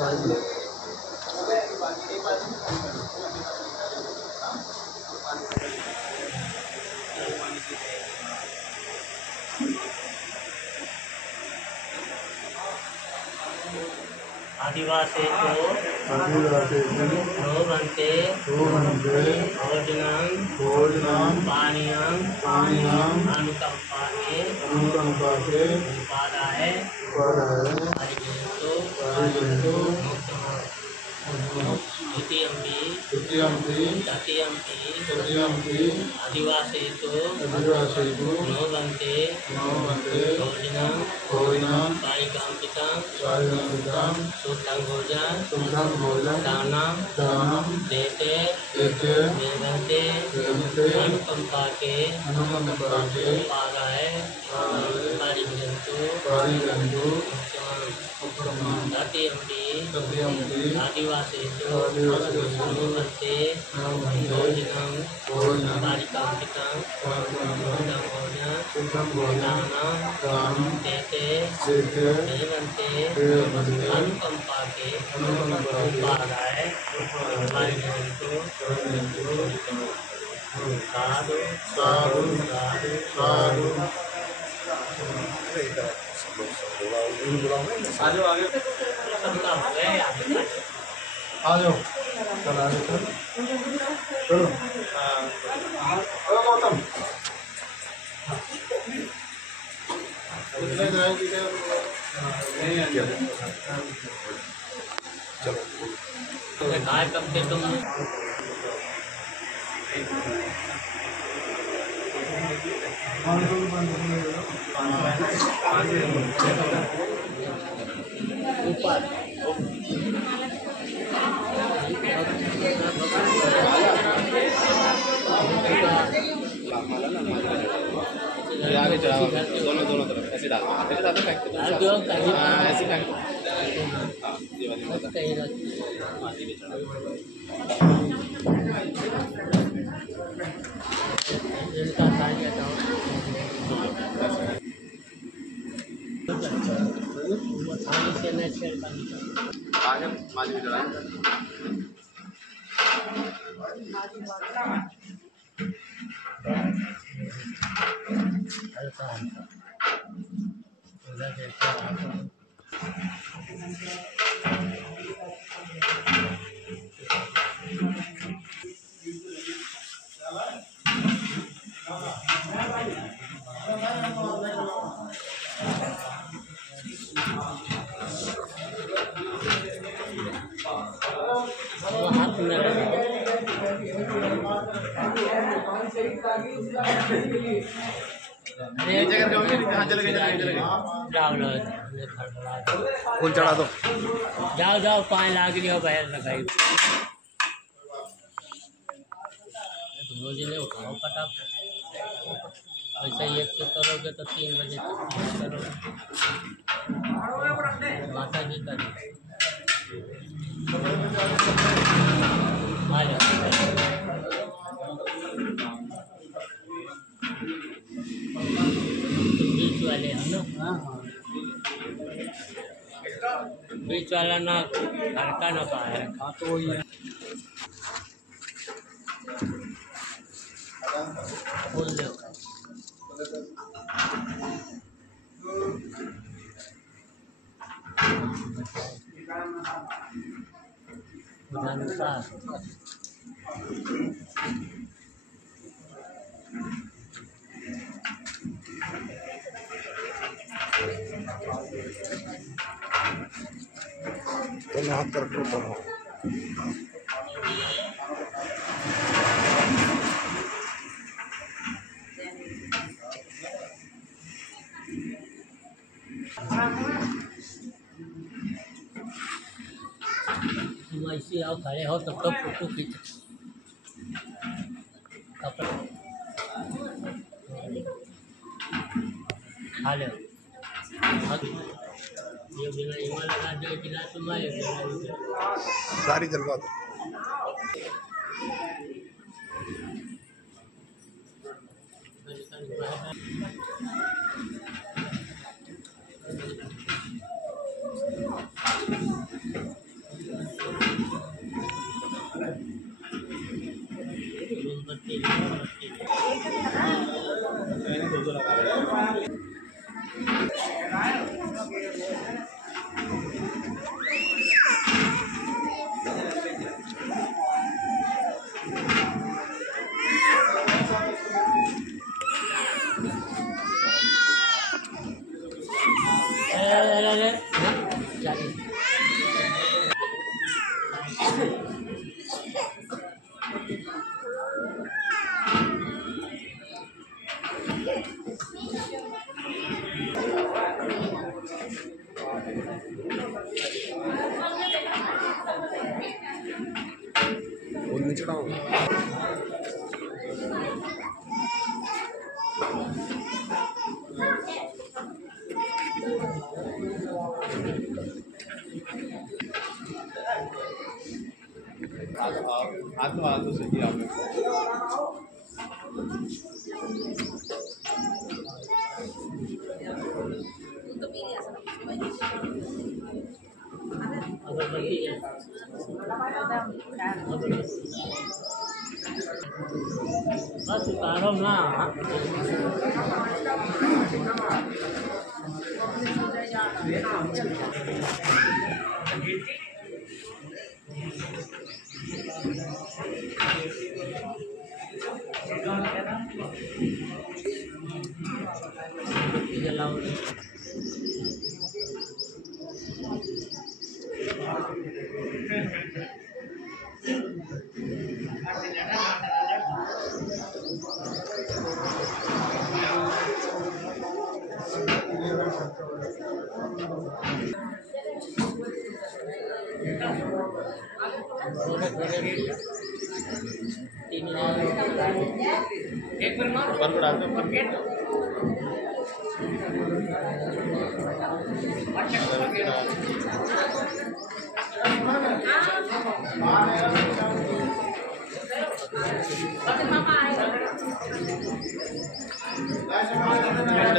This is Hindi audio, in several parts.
आदिवासी भोजनम पानीयम अनुकंपा के उपादाय द्वितीयम्पि आदिवासी नो बंते भोजनम पारिकांपितं शुद्धं भोजन दानम देते मेलन्ते अनुकंपा के उपादाय परिगन्तु तृतीयम्पि आदिवासी भोजनम पारिकांपितं शुद्धं भोजन देते मेलन्ते अनुकंपा के उपादाय परिगन्तु साधु साधु साधु साधु आगे सबका हो गया आ जाओ चलो आगे चलो गौतम चलो गाय कब से तुम ऊपर आगे चढ़ाओ दोनों तरफ ऐसे डाल ऐसे फेंक फूल चढ़ा दो जाओ 5 लाख लियो पैर लगाई तुम लोग ने उठाओ फटाफट ऐसे ही एक करोगे तो 3 बजे तक करोगे माता जी का बीच वाले है ना बीच वाला ना हड़का ना पाया तो वही है खोल दो तो हाथ कर तुम ऐसे आओ खड़े हो तब तो फोटो खींच कपड़ा खा लो ये बिना इमा लगा दे बिना तुम्हारे सारी जलवा दो निचड़ा हो हाथ से आपने बस उतारो ना जलाओ एक मिनट ऊपर को डाल दो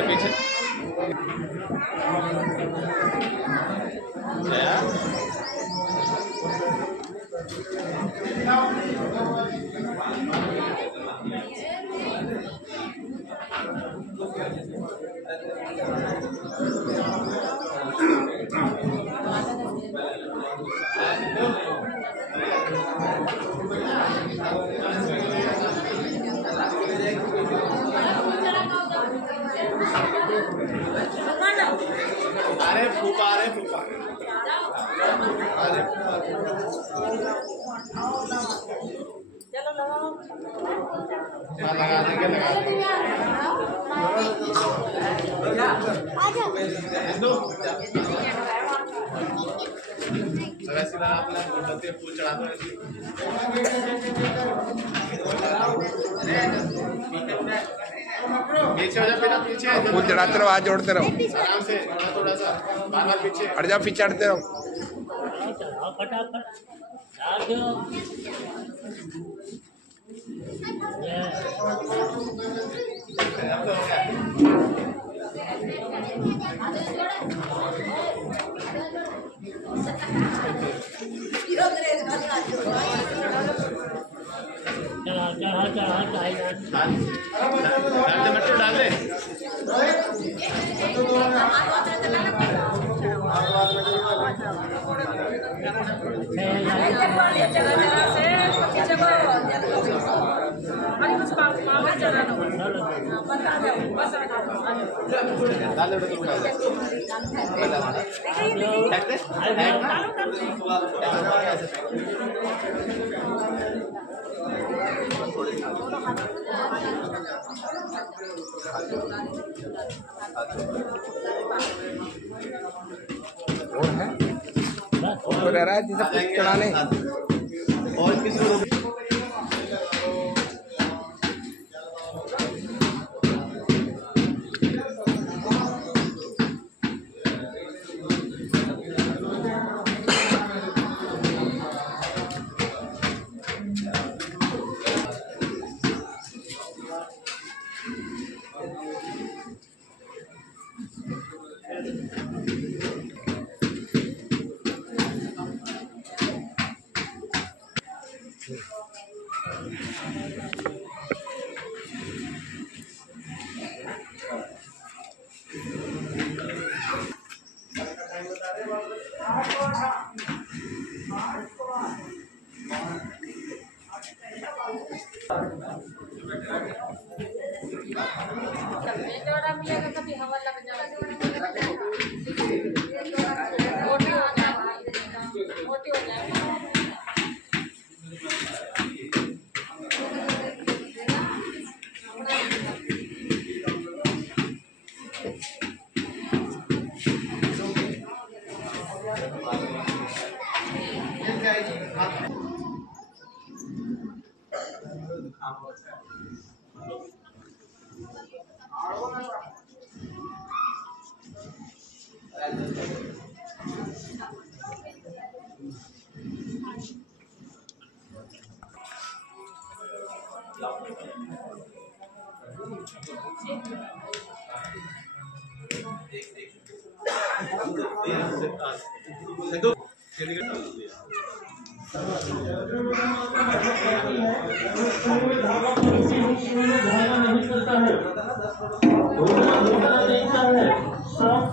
पीछे अरे फूका लगा देंगे फूल चढ़ा दो पीछे हो जा पीछे फूल चढ़ाते रहो, हाथ जोड़ते रहो, आराम से थोड़ा सा बार पीछे हट जाओ, पीछे हटते रहो। फटाफट डाल दो अब तो हो गया डाल दे और है तो रह रहा है जिसे फूल चढ़ाने और किसी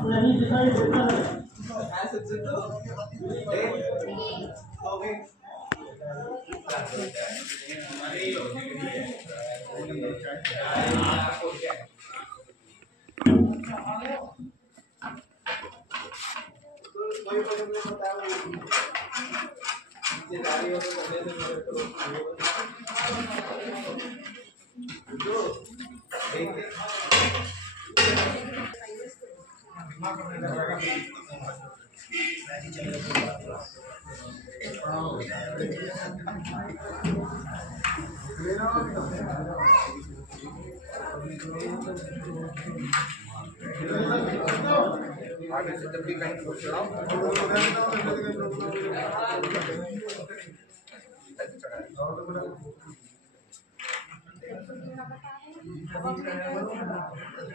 नहीं दिखाई देता है। आगे से जब भी कहीं पूछ रहा हूँ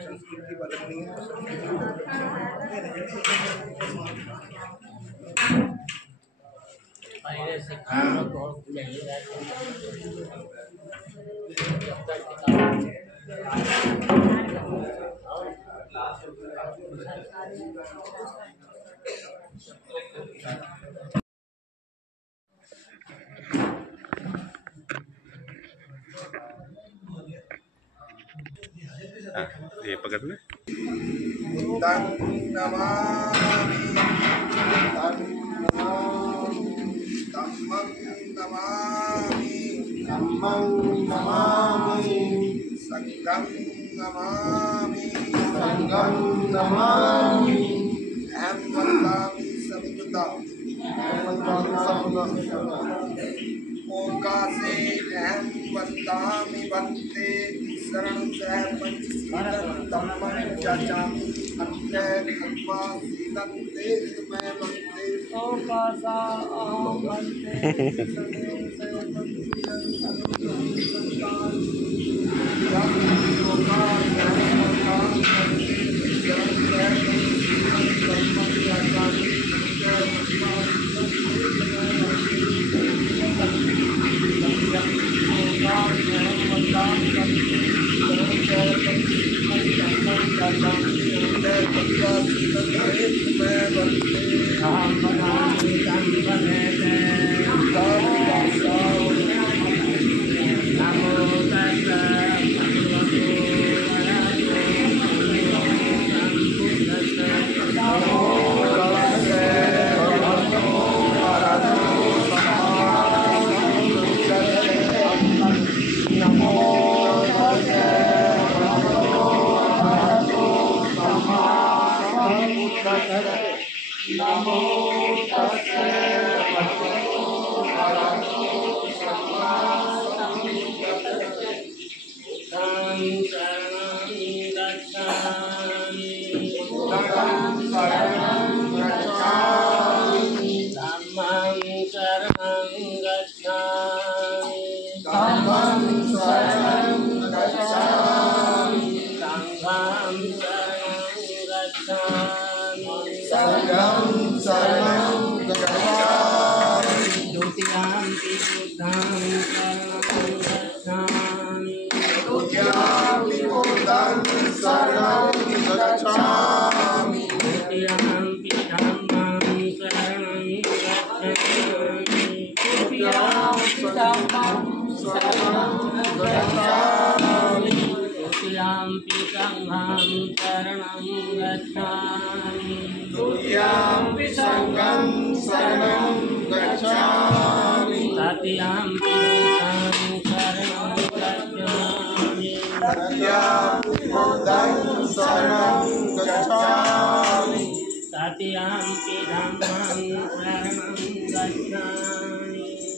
संस्कृति बदलनी है। पहले से खाना बहुत चाहिए ये पकड़ ले। बुद्धं नमामि, धम्मं नमामि, संघं नमामि, अहं वन्दामि सविता, ओंकासे अहं वन्दामि वन्दे शरणं पंचस्करणं धम्मं चाचामि अन्ते धम्मा सीदन्ते मैं वन्दे ओकासा अहं वन्दे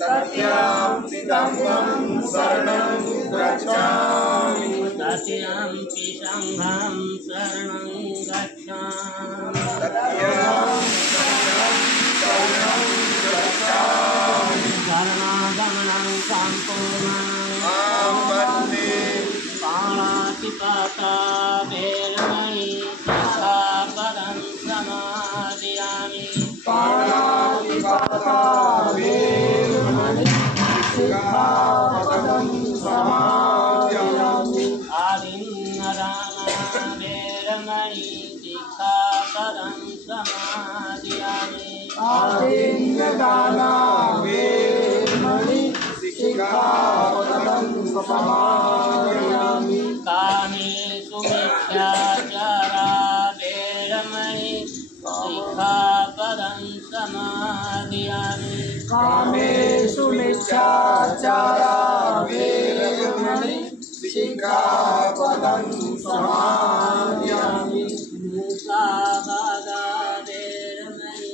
सत्यं संघं शरणं गच्छामि तथ्यंपि संघं शरणं गच्छामि सत्यं संघं शरणं गच्छामि शरणागमनं सम्पूर्णं मां वन्दे पाणातिपाता वेरमणि शिक्षापदं समादयामि पाणातिपाता वेरमणि शिक्षापदं समादयामि आदिन्नदाना वेरमणि शिक्षापदं समादयामि आदिन्नदाना वेरमणि शिक्षापदं समादयामि कामेषु मिथ्याचारा वेरमणि शिक्षापदं समादयामि कामेषु मिथ्याचारा वेरमणि शिक्षापदं समादयामि मुसावादा वेरमणि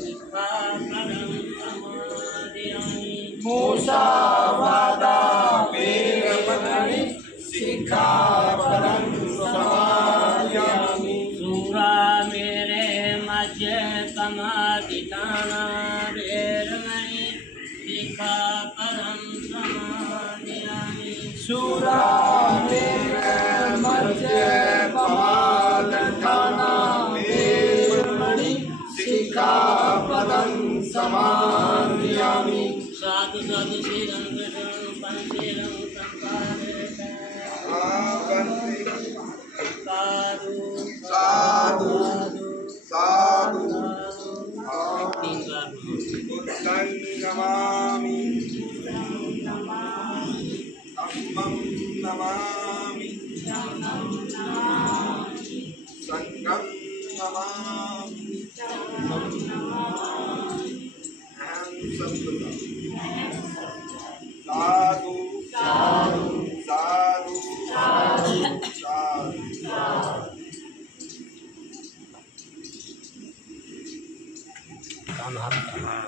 शिक्षापदं समादयामि मुसावादा वेरमणि शिक्षापदं समादयामि सूरा मेरे मध्य कमादिताना वेरमणि शिक्षापदं समादयामि शूरा मध्य पमादठाना वेरमणि शिक्षापदं समादयामि साधु साधु शीलं कृष्णं पंचशीलं सम्पादयेत् साधु साधु साधु तीन बार बुद्धं नमामि धम्मं नमामि संघं नमामि अहं संतुलं साधु साधु साधु साधु हम आप लोग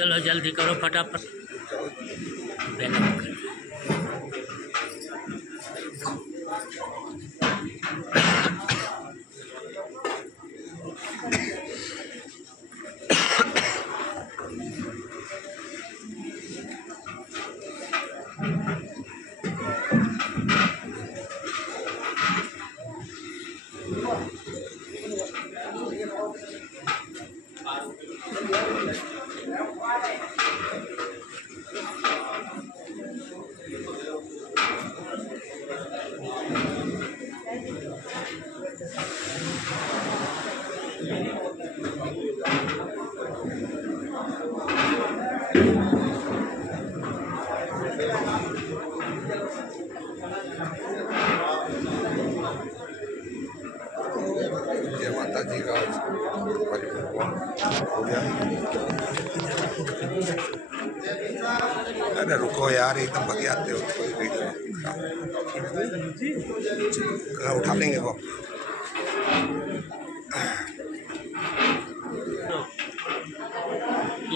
चलो जल्दी करो फटाफट बेल कर। जय माता जी का परिपूर्ण हो गया। अरे रुको यार, एकदम बतियाते हो कोई वीडियो उठा लेंगे वो।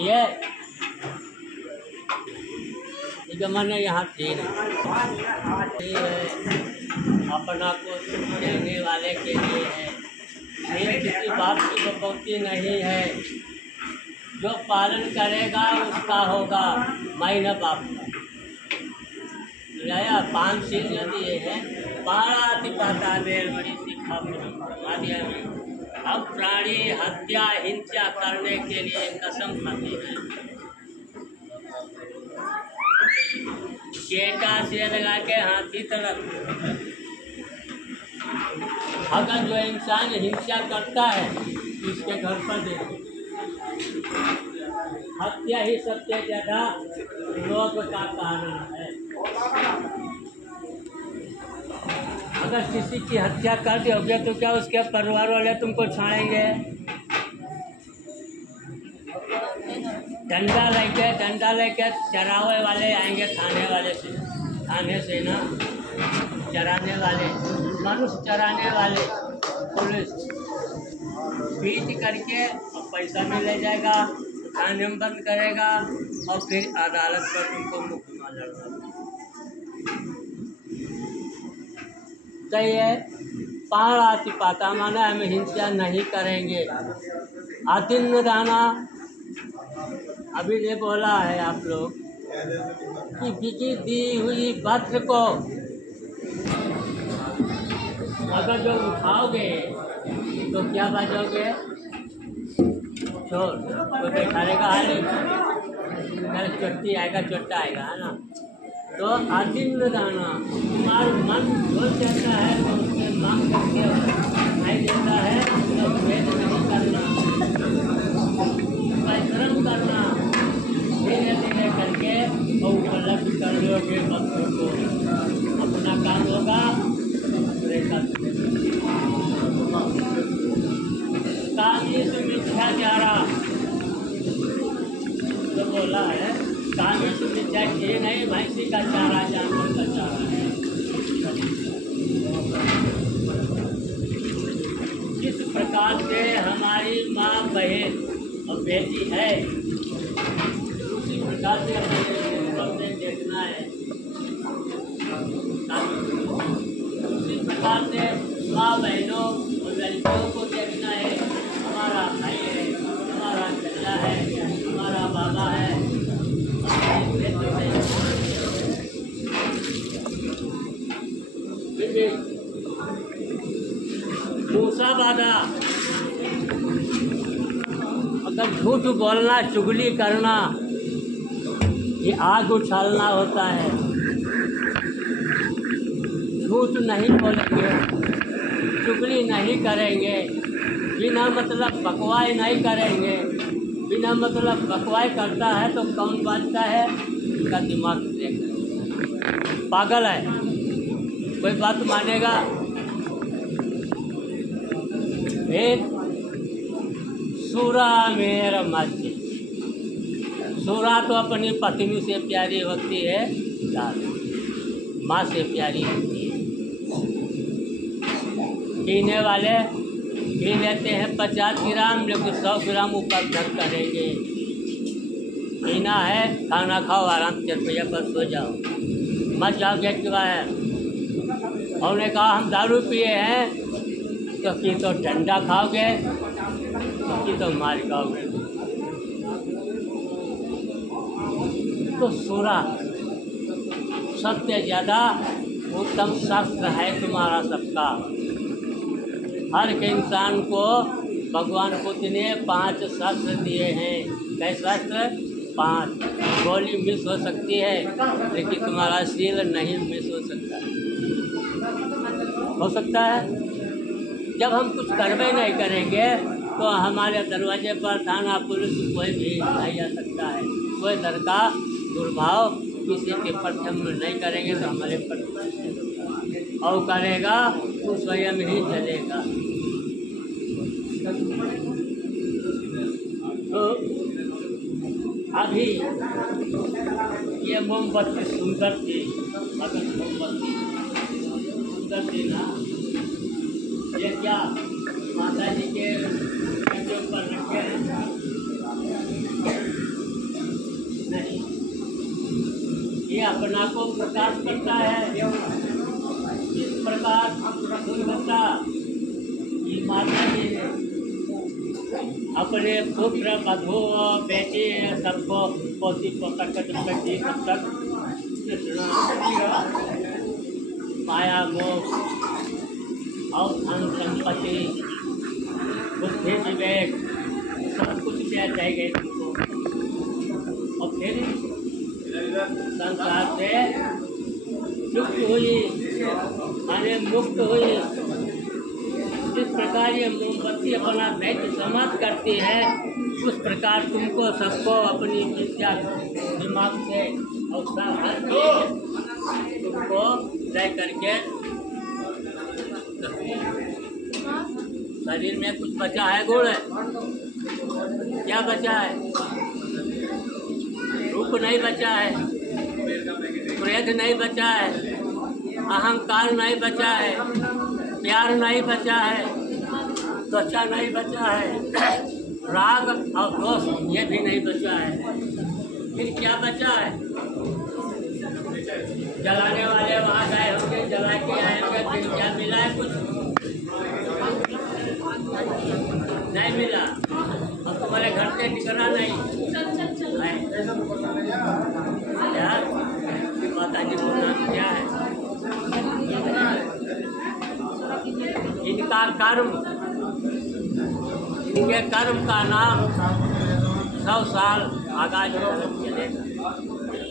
ये मैंने यहाँ थी अपना को सुख देने वाले के लिए है। ये किसी बाप की बकौती नहीं है। जो पालन करेगा उसका होगा, मैं न बाप का। बुझाया? 5 शील जो दिए हैं, पाराति पाता बेर बड़ी शिक्षा फरमा दिया है। अब प्राणी हत्या हिंसा करने के लिए कसम खाती है। केटा से लगा के हाथी तरफ। अगर जो इंसान हिंसा करता है इसके घर पर देखो, हत्या ही सबसे ज्यादा लोभ का कारण है। अगर किसी की हत्या कर दोगे तो क्या उसके परिवार वाले तुमको छोड़ेंगे? डंडा लेके चरावे वाले आएंगे, थाने से ना चराने वाले, मनुष्य चराने वाले पुलिस पीट करके पैसा भी ले जाएगा, थाने में बंद करेगा और फिर अदालत पर तुमको मुकदमा लड़ना। तो ये पाराति पाता माना हम हिंसा नहीं करेंगे। आदिन्य दाना अभी ने बोला है आप लोग कि बिकी दी हुई वस्त्र को अगर जो उठाओगे तो क्या बचोगे? छोड़ तो दिखाने का हाल चोट्टी आएगा, चोट्टा आएगा, है ना। तो आदिन्य दाना तुम्हारा मन जो चाहता है तो उसके मांग करके नहीं देता है तो भेद नहीं करना, परिश्रम करना, धीरे धीरे करके और उपलब्ध कर लोगे भक्तों को, अपना काम होगा। कामिस मिथ्याचारा तो बोला है, कामिस मिथ्या ये नहीं, भैंसी का चारा जानवर का चारा है। जिस प्रकार से हमारी माँ बहन और बेटी है उसी प्रकार से हमें देखना है। उसी प्रकार से माँ बहनों और लड़कियों को देखना है। हमारा भाई है, हमारा चचा है, हमारा बाबा है, मूसा बाधा। अगर झूठ बोलना, चुगली करना, ये आग उछालना होता है। झूठ नहीं बोलेंगे, चुगली नहीं करेंगे, बिना मतलब बकवाई नहीं करेंगे। बिना मतलब बकवाई करता है तो कौन बांधता है? उसका दिमाग देख पागल है, कोई बात मानेगा? एक सूरा मेरा मस्जिद, सूरा तो अपनी पत्नी से प्यारी होती है, माँ से प्यारी होती है। पीने वाले पी लेते हैं 50 ग्राम, लेकिन 100 ग्राम ऊपर धर करेंगे। पीना है, खाना खाओ, आराम से रुपया पर सो जाओ, मत जाओ गेट के बाहर। उन्होंने कहा हम दारू पिए हैं, तो कि तो डंडा खाओगे, तो कि तो मार खाओगे। तो सूरा सबसे ज़्यादा उत्तम शास्त्र है तुम्हारा सबका। हर एक इंसान को भगवान बुद्ध ने 5 शास्त्र दिए हैं। कई शास्त्र? 5। गोली मिस हो सकती है लेकिन तुम्हारा शील नहीं मिस हो सकता। हो सकता है जब हम कुछ करवे नहीं करेंगे तो हमारे दरवाजे पर थाना पुलिस कोई भी नहीं आ सकता है। कोई दर का दुर्भाव किसी के प्रति हम नहीं करेंगे तो हमारे प्रति और करेगा तो स्वयं ही चलेगा। तो अभी ये मोमबत्ती सुंदर थी, मगर मोमबत्ती सुंदर थी ना, ये क्या माता जी के कंधे ऊपर रखे नहीं, ये अपना को प्रकाश करता है। इस बात सुन बता, ये माता जी ने अपने पुत्र मधु बेटे सबको पोती पोता कर दी तब तक माया मोह और धन संपत्ति बुद्धि विवेक सब कुछ दे गए तुमको, और फिर संसार से मुक्त हुई, माने मुक्त हुई। जिस प्रकार ये मोमबत्ती अपना दैत्य समाप्त करती है, उस प्रकार तुमको सबको अपनी विद्या दिमाग से और हर चीज तुमको तय करके शरीर में कुछ बचा है गुण है, क्या बचा है? रूप नहीं बचा है, क्रोध नहीं बचा है, अहंकार नहीं बचा है, प्यार नहीं बचा है, त्वचा नहीं बचा है, राग और दोष ये भी नहीं बचा है। फिर क्या बचा है? जलाने वाले वहाँ गए होंगे, जला के आएंगे, फिर क्या मिला है? कुछ नहीं मिला, और तुम्हारे घर से निकला नहीं यार। माता जी को नाम क्या है? इनका कर्म, इनके कर्म का नाम 100 साल आगाज चलेगा।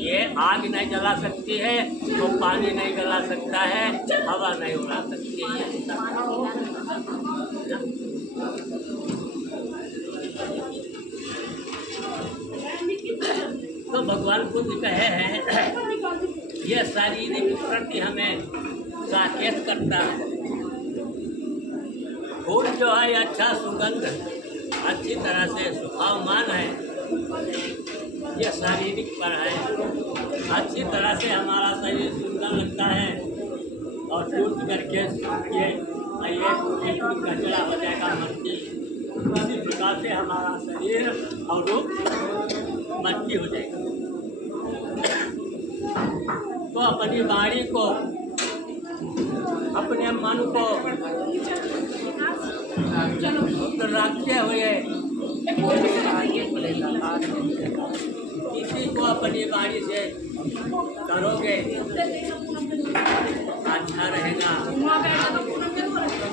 ये आग नहीं जला सकती है, तो पानी नहीं जला सकता है, हवा नहीं उड़ा सकती है। तो भगवान खुद कहे हैं, यह शारीरिक प्रति हमें साकेत करता है। फूल जो है अच्छा सुगंध, अच्छी तरह से सुभावमान है, यह शारीरिक पर है। अच्छी तरह से हमारा शरीर सुंदर लगता है, और टूट करके ये बिल्कुल कचरा हो जाएगा मट्टी। इसी प्रकार से हमारा शरीर और रूप मट्टी हो जाएगा। तो अपनी वाणी को, अपने मन को शुद्ध रखते हुए इसी को अपनी वाणी से करोगे, अच्छा रहेगा।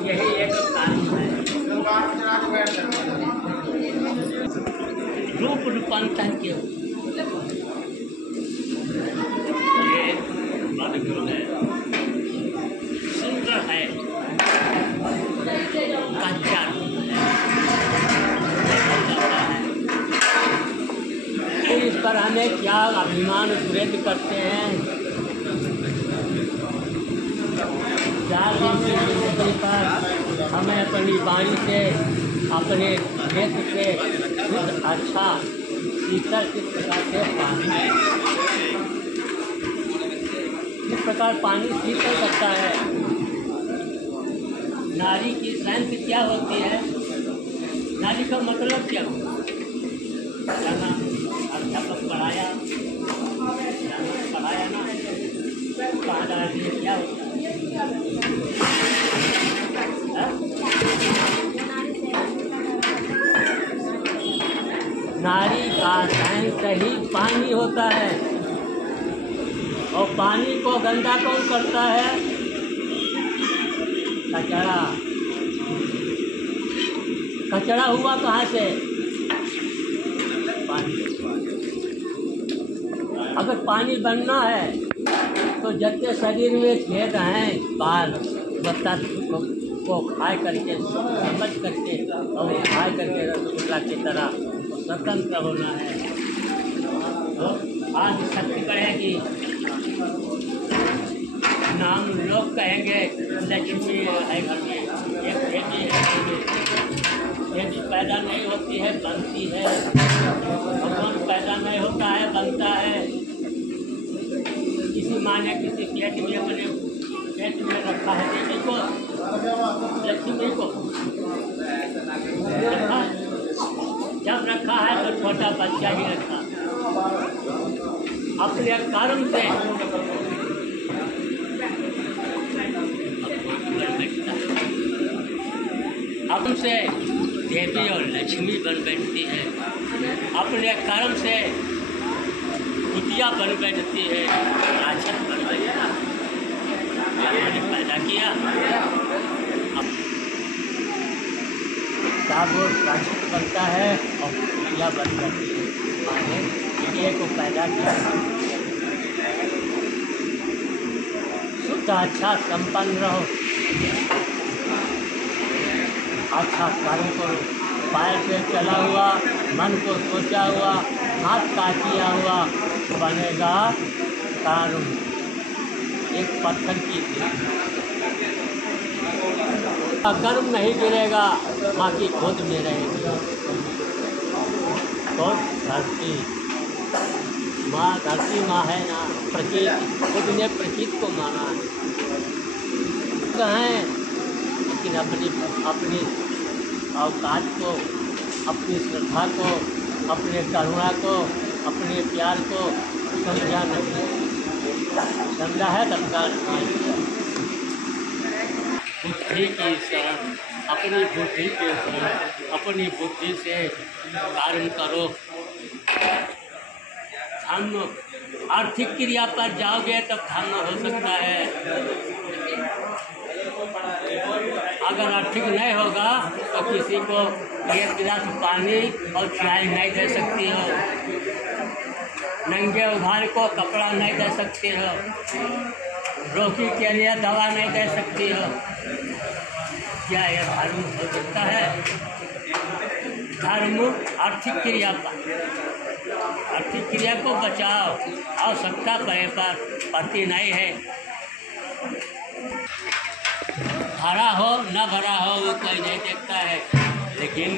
यही एक कारण है। रूप रूपांतर क्यों? ये मन क्यों है? सुंदर है, कच्चा है। तो इस पर हमें क्या अभिमान प्रेरित करते हैं? 4 दिन की जिंदगी पर हमें अपनी वाणी से, अपने नेत्र से कुछ अच्छा शीतल किस प्रकार से पानी, किस प्रकार पानी शीतल करता है। नारी की शांति क्या होती है? नारी का मतलब क्या होता है? अध्यापक पढ़ाया ना, कहा जा रही है क्या होता है? नारी का साइंस ही पानी होता है, और पानी को गंदा कौन करता है? कचरा। कचरा हुआ कहाँ से? पानी। अगर पानी बनना है तो जितने शरीर में छेद हैं, बाल बत्ता को खाए करके, समझ करके और खाए करके रसगुल्ला की तरह स्वतंत्र होना है। तो आज शक्ति बढ़ेगी, नाम लोग कहेंगे लक्ष्मी है घर में, एक बेटी है, बेटी पैदा नहीं होती है, बनती है। भगवान पैदा नहीं होता है, बनता है। किसी माँ ने किसी पेट में, अपने पेट में रखा है बेटी को, लक्ष्मी को रखा। जब रखा है तो छोटा बच्चा ही रखा। अपने कर्म से से देवी और लक्ष्मी बन बैठती है, अपने कर्म से कुतिया बन बैठती है, राक्षस बन बैठता है। पैदा किया तब वो राक्षस बनता है और कुतिया बन जाती है। माने चिड़िया को पैदा किया, शुद्ध अच्छा संपन्न रहो, अच्छा कर्म करो, पैर से चला हुआ, मन को सोचा हुआ, हाथ का किया हुआ बनेगा कर्म। एक पत्थर की कर्म नहीं गिरेगा, माँ की गोद में रहेगी। तो धरती माँ, धरती माँ है ना, प्रकृति, खुद ने प्रकृति को माना है, लेकिन अपनी औकात को, अपनी श्रद्धा को, अपने करुणा को, अपने प्यार को समझा नहीं, समझा है तत्काल बुद्धि की शरण, अपनी बुद्धि के शरण, अपनी बुद्धि से कार्य करो। धर्म आर्थिक क्रिया पर जाओगे तो धर्म हो सकता है, अगर आर्थिक नहीं होगा तो किसी को एक गिलास पानी और चाय नहीं दे सकती हो, नंगे उघार को कपड़ा नहीं दे सकती हो, रोगी के लिए दवा नहीं दे सकती हो। क्या यह धर्म हो सकता है? धर्म आर्थिक क्रिया पर, आर्थिक क्रिया को बचाओ, आवश्यकता पड़े पर पति नहीं है, भरा हो न भरा हो वो कोई नहीं देखता है, लेकिन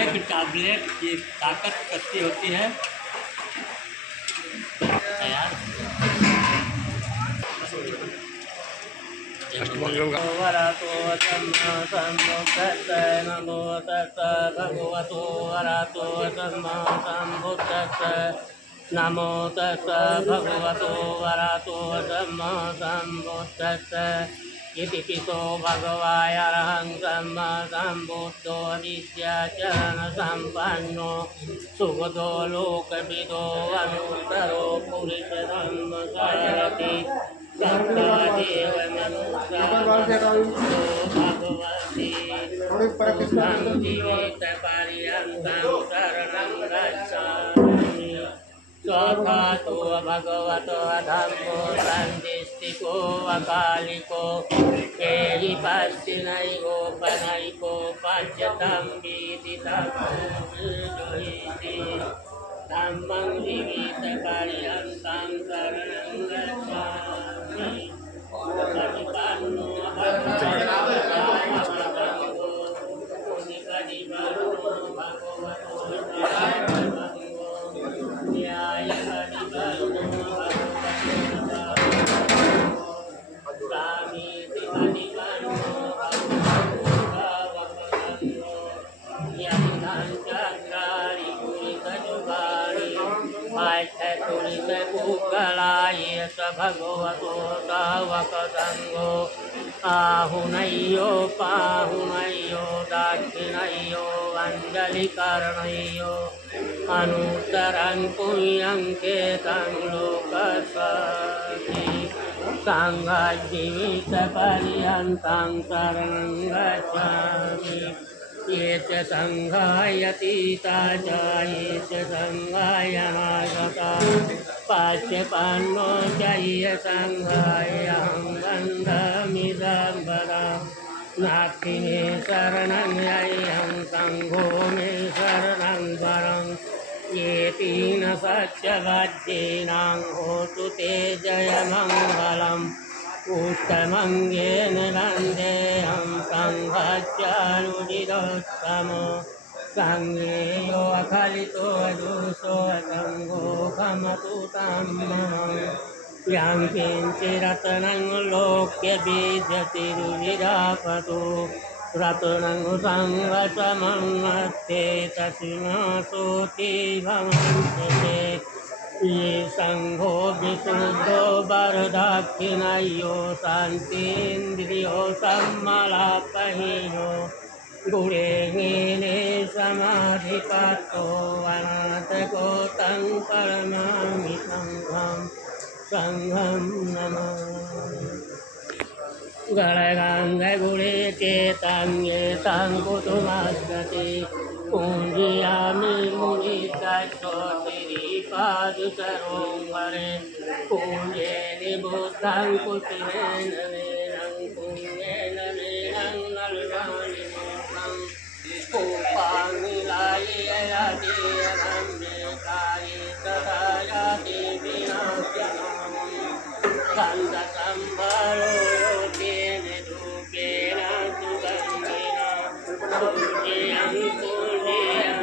एक टैबलेट की ताकत कितनी होती है। नमो तस्सै भगवतो अरहतो सम्मा सम्बुद्दस्सै, नमो तस्सै भगवतो अरहतो सम्मा सम्बुद्दस्सै, इति पितो भगवाय अरहं सम्मा सम्बुद्धो विद्याचरणसम्पन्नो सुखदो लोकविदो अनुत्तरो पुरुषधर्मसारथि सत्तादेव भगवती जीवितपर्यन्तं शरणं गच्छामि। स्वधातो भगवतो धम्मो सन्दिष्टिको अकालिको केहि पश्चिनैगोपनैको पच्यतं विदितं धम्मं जीवितपर्यन्तं शरणं गच्छामि। भगवतो तावकसंगो आहुनय्यो पाहुनय्यो दाक्षिणय्यो अञ्जलिकरणय्यो अनुत्तरं पुण्यं केतं लोकस्वामि साङ्गाजीवितपर्यन्तं शरणं गच्छामि। ये च सङ्घायतीता च ये च सङ्घायमागता पाच्यपान्नो च ये सङ्घायहं बन्धामि सर्वदा। नास्ति मे शरणं यैहं सङ्घो मे शरणं वरं। ये तीन सत्यवाद्येनां होतु ते जयमङ्गलम्। उत्तमं येन नन्देऽहं सङ्घाचारुचिरोत्तमो सङ्गे यो अखलितो दुषो सङ्गो खमतु तं मम। यं किञ्चिरत्नं लोक्य बीजतिरुविरापतु रत्नं सङ्गतमं मध्ये तस्मासोति भवन्ति ये संघो विशुद्धो वरदाक्षिणयो शान्तिन्द्रियो सम्मलापहीनो गुणे नीले समाधिपातो अनाथगोतं परमामि संघं नमः गणगंगुणे चेतांगेतां कुतुमास्कति पूजयामि मुनिकाश्वतिरीपादुतरोङ्गणे पूजे निबुद्धं कुटिलेन वेनं पुण्येन वेनं नल्वानिमोक्षं उपाङ्गिलाययातीयनं मेकायि तथा याति विनाश्यनामि गन्धसम्भरो योगेन धूपेन सुगन्धेन पूजयं पूजयं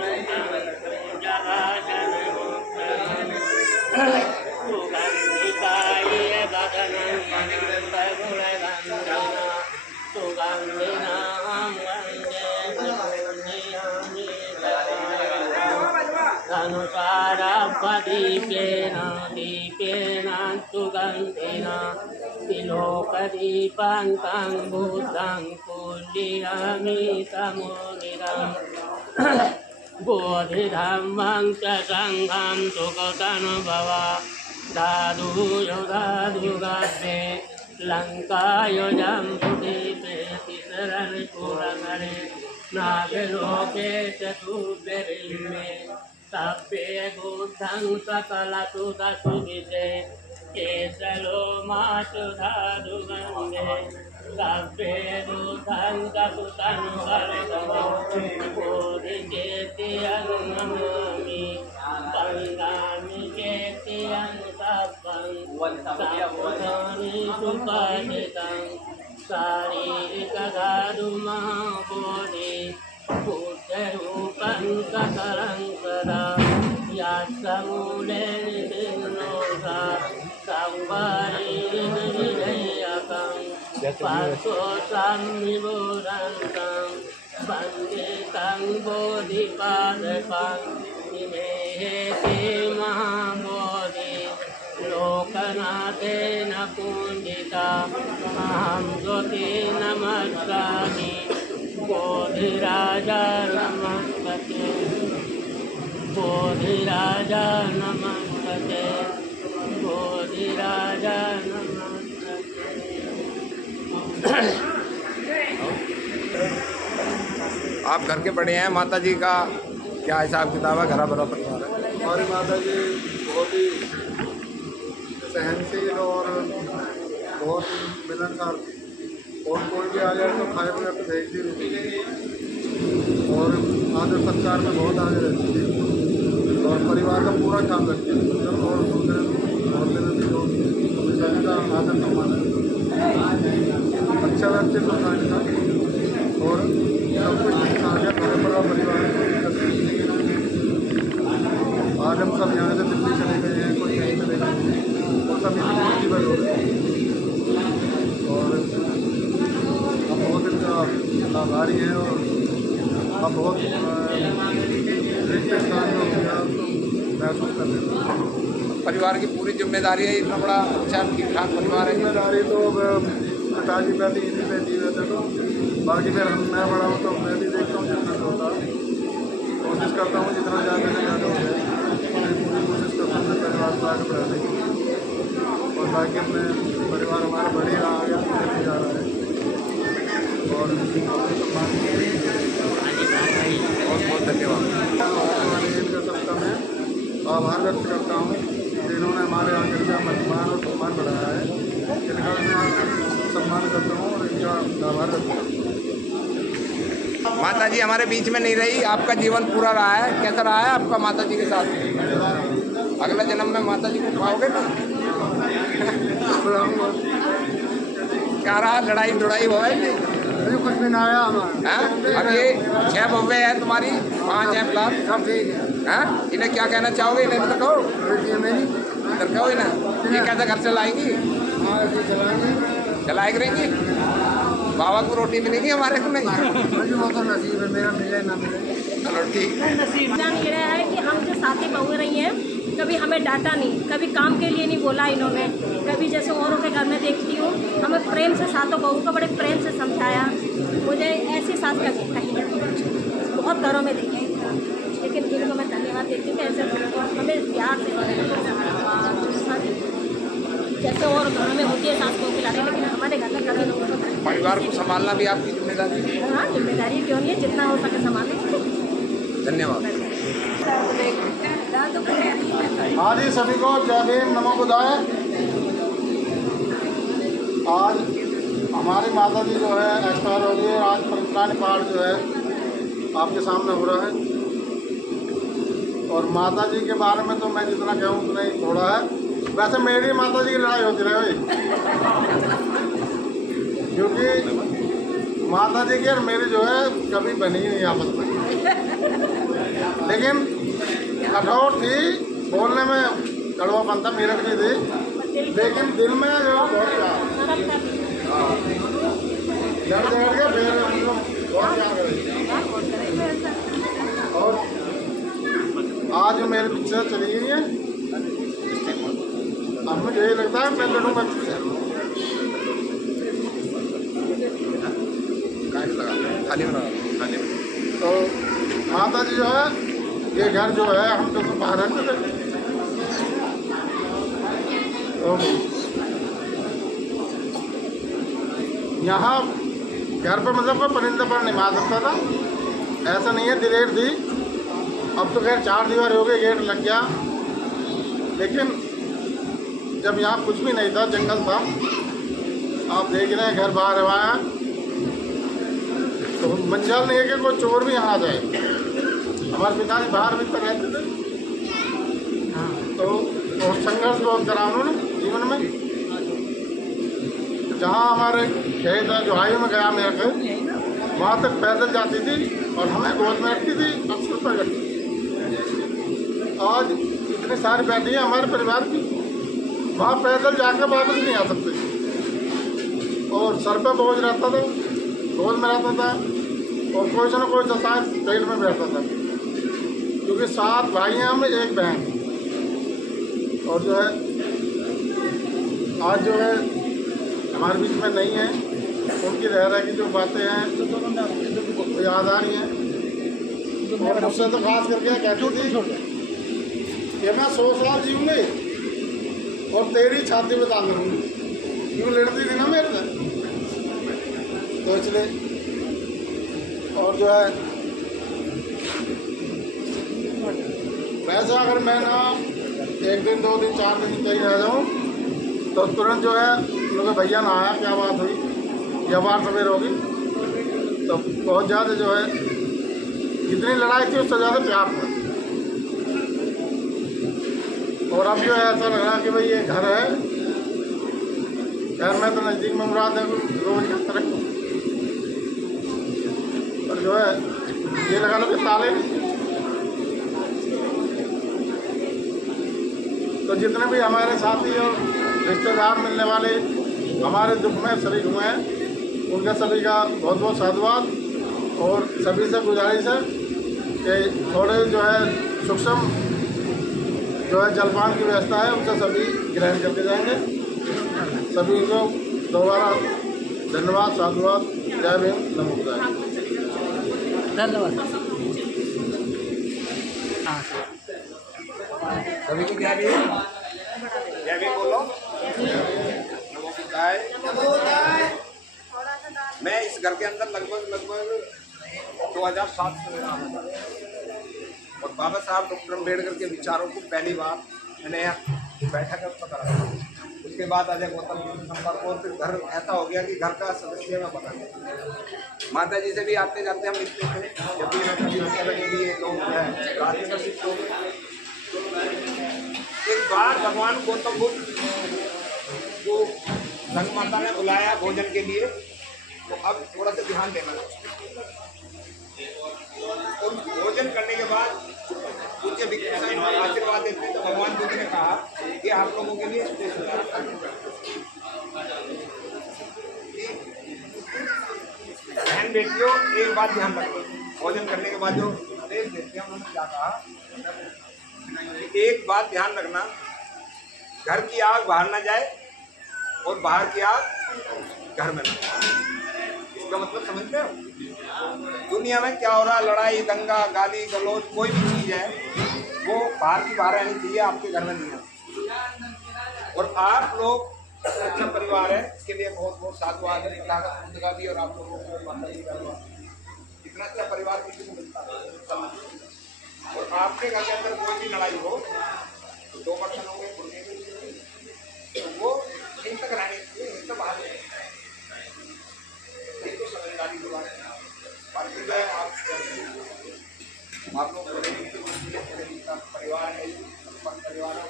सुगन्धिकाय वदनं मन्दगुणगन्धना सुगन्धिनां वन्दे पूजयामि अनुसारपदीपेन दीपेन सुगन्धेन तिलोकदीपाङ्कं बुद्धं पूजयामि तमुनिरम् बोधिधम्मं च संघं सुखतनुभवा दादुगाभे लङ्कायुजं बुधिपे तिसरणपुरगणे नागलोके चतुर्भिर्मे सभ्ये बुद्धं सकलतु दशुभिते केशलो मातु धादुगन्धे सभ्ये बुद्धं दशुतनुवर्गमं बोधिचेत्यं नमामि वन्दामि चेत्यं सभ्यं सप्तानि सुपादितं शारीरिकधारुमा बोधि बुद्धरूपं सकलं सदा यात्समूले निधिन्नोषा संवारिणिविधेयकं पार्श्वोषां विबोधन्तं वन्दे तं बोधिपादकं निमेहेति महाबोधि लोकनाथेन पूजिता अहं ज्योति नमस्कामि बोधिराजा नमस्ते बोधिराजा नमस्ते बोधिराजा नमस्ते। आप घर के बड़े हैं, माता जी का क्या हिसाब किताब है? घरा भरा परिवार है। हमारी माता जी बहुत ही सहनशील और बहुत ही मिलनसार थी और कोई भी आ जाए तो खाए बगैर तो भेजती नहीं थी और आदर सत्कार में बहुत आगे रहती थी और परिवार का पूरा ख्याल रखती थी और दूसरे मोहल्ले में भी लोग सभी का आदर सम्मान है। अच्छा व्यक्तित्व था इनका और सब कुछ आगे घर पर परिवार आज हम सब यहाँ से दिल्ली चले गए हैं, कोई कहीं चले गए हैं और सब इनकी प्रतिबल हो गए और हम बहुत इनका आभारी हैं और हम बहुत महसूस कर रहे हैं। परिवार की पूरी जिम्मेदारी है, इतना बड़ा अच्छा ठीक ठाक परिवार है। जिम्मेदारी तो पिताजी पहले इन्हीं पे दी हुए थे तो बाकी फिर मैं बड़ा हूँ तो मैं भी देखता हूँ जितना होता कोशिश करता हूँ जितना ज़्यादा से ज़्यादा हो जाए पूरी कोशिश करता हूँ परिवार को आगे बढ़ाने की और बाकी अपने परिवार हमारा बढ़ ही रहा है चले जा रहा है और बहुत बहुत धन्यवाद। इनका सबका मैं आभार व्यक्त करता हूँ जिन्होंने हमारे आगे का सम्मान और सम्मान बढ़ाया है। इनका मैं सम्मान करता हूँ और इनका आभार व्यक्त करता हूँ। माता जी हमारे बीच में नहीं रही, आपका जीवन पूरा रहा है, कैसा रहा है आपका माता जी के साथ? अगला जन्म में माता जी को पाओगे ना? क्या रहा, लड़ाई लड़ाई हो है नहीं? अभी कुछ भी ना आया हमारा। अब ये 6 बब्बे हैं तुम्हारी, 5 हैं प्लस, सब ठीक है। इन्हें क्या कहना चाहोगे? इन्हें तो कहो, मेरी इधर कहो इन्हें, ये कैसे घर चलाएंगी? चलाए करेंगी? बाबा को रोटी मिलेगी, हमारे को नहीं। वो तो नसीब है, मेरा मिले ना मिले। चलो ठीक। जान ये रहा है कि हम जो साथी बहू रही हैं कभी हमें डांटा नहीं, कभी काम के लिए नहीं बोला इन्होंने। कभी जैसे औरों के घर में देखती हूँ हमें प्रेम से सातों बहू को बड़े प्रेम से समझाया। मुझे ऐसी सास कहीं नहीं है। घरों में देखें, लेकिन इनको मैं धन्यवाद देती हूँ कि ऐसे हमें प्यार से जैसे और घरों में होती है सास बहू की लड़ाई, लेकिन हमारे घर में कभी लोगों को परिवार को संभालना भी आपकी जिम्मेदारी है। हाँ, जिम्मेदारी क्यों नहीं है, जितना हो सके संभालें। धन्यवाद। हाँ जी, सभी को जय भीम, नमो बुद्धाय। आज हमारी माता जी जो है एक्सपायर हो गई है। आज पंचरानी पाठ जो है आपके सामने हो रहा है, और माता जी के बारे में तो मैं जितना कहूँ उतना ही थोड़ा है। वैसे मेरी माता जी की लड़ाई होती रही भाई, क्योंकि माता जी की और मेरी जो है कभी बनी ही नहीं आपस में, लेकिन कठोर थी, बोलने में कड़वापन था, मेरठ की थी, लेकिन दिल में जो बहुत प्यार जड़ के फिर हम लोग बहुत प्यार करेंगे। और आज मेरे पीछे चली गई है, अब मुझे यही लगता है मैं लड़ूंगा से। तो माता जी जो है, ये घर जो है हम तो बाहर रहते थे, तो यहाँ घर पर मतलब कोई परिंदा पर नहीं मार सकता था, ऐसा नहीं है। दिलेर थी, अब तो खैर 4 दीवार हो गए, गेट लग गया, लेकिन जब यहाँ कुछ भी नहीं था, जंगल था, आप देख रहे हैं घर बाहर आया, तो मंजल नहीं है कि कोई चोर भी यहाँ आ जाए। हमारे पिताजी बाहर भीतर रहते थे, तो और संघर्ष बहुत करा उन्होंने जीवन में। जहाँ हमारे खेत है, जो हाईवे में गया मेरा खेत, वहाँ तक पैदल जाती थी और हमें गोद में रखती थी, अक्सर पर रखती थी। आज इतनी सारी बैठी है हमारे परिवार की, वहाँ पैदल जाकर वापस नहीं आ सकते, और सर पे बोझ रहता था, गोद में रहता था, और कोई ना कोई दशा पेट में बैठता था, क्योंकि 7 भाई हैं हम, 1 बहन। और जो है आज जो है हमारे बीच में नहीं है, उनकी रह की जो बातें हैं वो याद आ रही हैं। और मुझसे तो खास करके कहती थी कि मैं 100 साल जीऊँगी और तेरी छाती पे तान लूँगी, क्यों लड़ती थी ना मेरे से, तो इसलिए। और जो है वैसे अगर मैं ना 1 दिन 2 दिन 4 दिन कहीं रह जाऊँ, तो तुरंत जो है उनका भैया ना आया, क्या बात हुई, या बार सवेर होगी, तो बहुत ज़्यादा जो है जितनी लड़ाई थी उससे ज़्यादा प्यार था। और अब जो है ऐसा लग रहा कि भाई ये घर है, खैर मैं तो नज़दीक में मुराद है, रोज की तरह, और जो है ये लगा लो कि ताले। तो जितने भी हमारे साथी और रिश्तेदार मिलने वाले हमारे दुख में शरीक हुए हैं, उनका सभी का बहुत बहुत साधुवाद, और सभी से गुजारिश है कि थोड़े जो है सूक्ष्म जो है जलपान की व्यवस्था है, उनसे सभी ग्रहण करके जाएंगे। सभी को दोबारा धन्यवाद, साधुवाद, जय भीम, नमो बुद्धाय। धन्यवाद। सभी को जय भीम, जय भीम बोलो, नमो बुद्धाय। मैं इस घर के अंदर लगभग 2007 से रहा हूँ, और बाबा साहब डॉक्टर अम्बेडकर के विचारों को पहली बार मैंने बैठक में पता रखा। उसके बाद अजय गौतम जी संपर्क, और फिर घर ऐसा हो गया कि घर का सदस्य में बना गया। माता जी से भी आते जाते हम मिलते थे, जब भी मैं कभी उसके लगेगी ये लोग राजनीतिक लोग। एक बार भगवान गौतम बुद्ध को धन माता ने बुलाया भोजन के लिए, तो अब थोड़ा सा ध्यान देना, और भोजन करने के बाद पूज्य भिक्षु आशीर्वाद देते हैं। तो भगवान बुद्ध ने कहा कि आप लोगों के लिए स्पेशल बहन बेटियों, एक बात ध्यान रखो, भोजन करने के बाद जो आदेश देते हैं उन्होंने क्या कहा, एक बात ध्यान रखना, घर की आग बाहर ना जाए और बाहर की आग घर में ना जाए। इसका मतलब समझते हो? दुनिया में क्या हो रहा है, लड़ाई दंगा गाली गलौज कोई भी चीज है वो बाहर की बाहर रहनी चाहिए, आपके घर में नहीं है। और आप लोग अच्छा परिवार है, इसके लिए बहुत बहुत साधुवाद है, लागत लगा दी और आप लोगों को इतना अच्छा परिवार किसी को मिलता है। और आपके घर के अंदर कोई भी लड़ाई हो तो 2 पर्सन होंगे तो वो इन तक रहने चाहिए, इन सब बाहर ये तो समझदारी की बात है। बाकी जो है आप लोग परिवार है, परिवार है।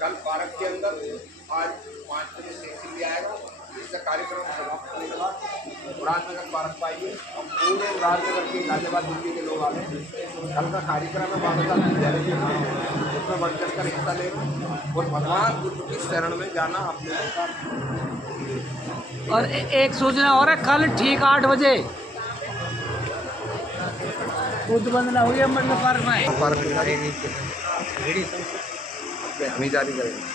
कल पार्क के अंदर आज 5 बजे सेक्सी भी आएगा, इसका कार्यक्रम समाप्त होने के बाद राजनगर पार्क पाइए। हम पूरे राजनगर के गाजियाबाद दिल्ली के लोग आ रहे हैं। कल का कार्यक्रम है उसमें बढ़ चढ़ कर हिस्सा लेना और भगवान बुद्ध की शरण में जाना आप लोगों का। और एक सूचना और है, कल ठीक 8 बजे बुद्ध वंदना हुई है मतलब पार्क में। पार्क हम ही जारी करेंगे।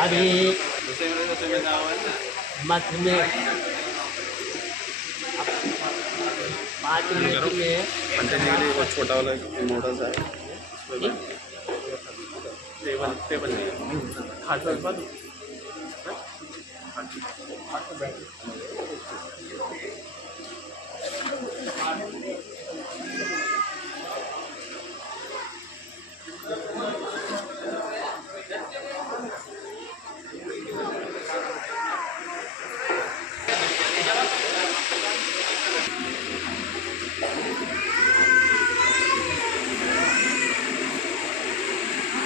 अभी मध्य में 5 मिनट में वो छोटा वाला मोटा सा टेबल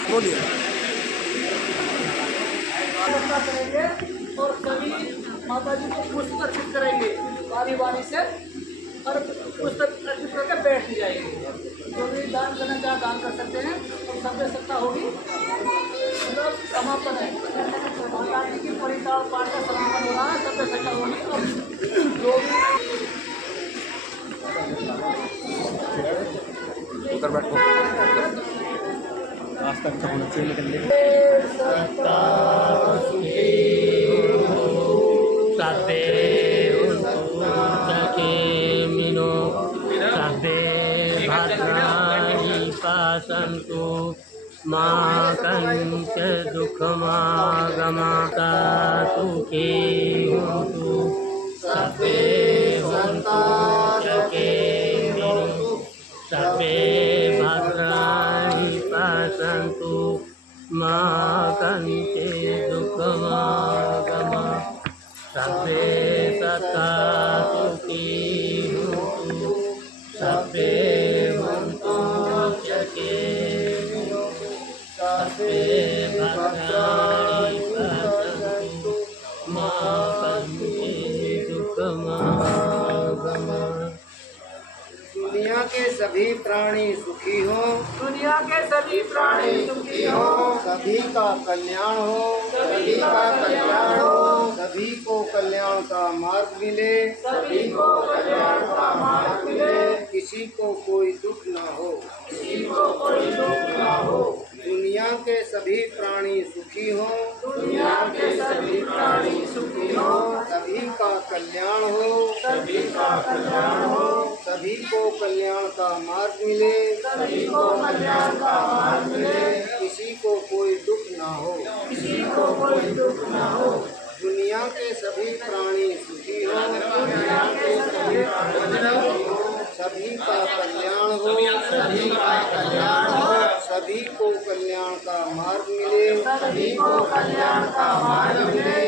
बोलिए। करेंगे और सभी माता जी को पुष्प अर्पित करेंगे बारी बारी से और पुष्प अर्पित करके बैठ जाएंगे। जो भी दान करना चाहे दान कर सकते हैं और सब सत्ता होगी मतलब समापन है। माता जी की परिताप पाठ का समापन हो रहा है, सब सत्ता होगी। और जो भी उधर बैठो रास्ता पहुँचे निकलने पासन्तु मा कंच दुःखमागमाता सुखे होन्तु सर्वे सन्तु सर्वे भद्राणि पश्यन्तु मा कंचे दुःखमागमा सर्वे सदा सुखी होन्तु सर्वे भवन्तु सर्वे भद्राणि पश्यन्तु मा कंचे दुःखमागमा। दुनिया के सभी प्राणी सुखी हो, दुनिया के सभी प्राणी सुखी हो, सभी का कल्याण हो, सभी का कल्याण हो, सभी को कल्याण का मार्ग मिले, सभी को कल्याण का मार्ग मिले, किसी को कोई दुख न हो, किसी को कोई दुख न हो। दुनिया के सभी प्राणी सुखी हो, दुनिया के सभी प्राणी सुखी हो, सभी का कल्याण हो, सभी का कल्याण हो, सभी को कल्याण का मार्ग मिले, सभी को कल्याण का मार्ग मिले, किसी को कोई दुख न हो, किसी को कोई दुख न हो। दुनिया के सभी प्राणी सुखी हो, दुनिया के सभी प्राणी सभी का कल्याण हो, सभी का कल्याण हो, सभी को कल्याण का मार्ग मिले, सभी को कल्याण का मार्ग मिले,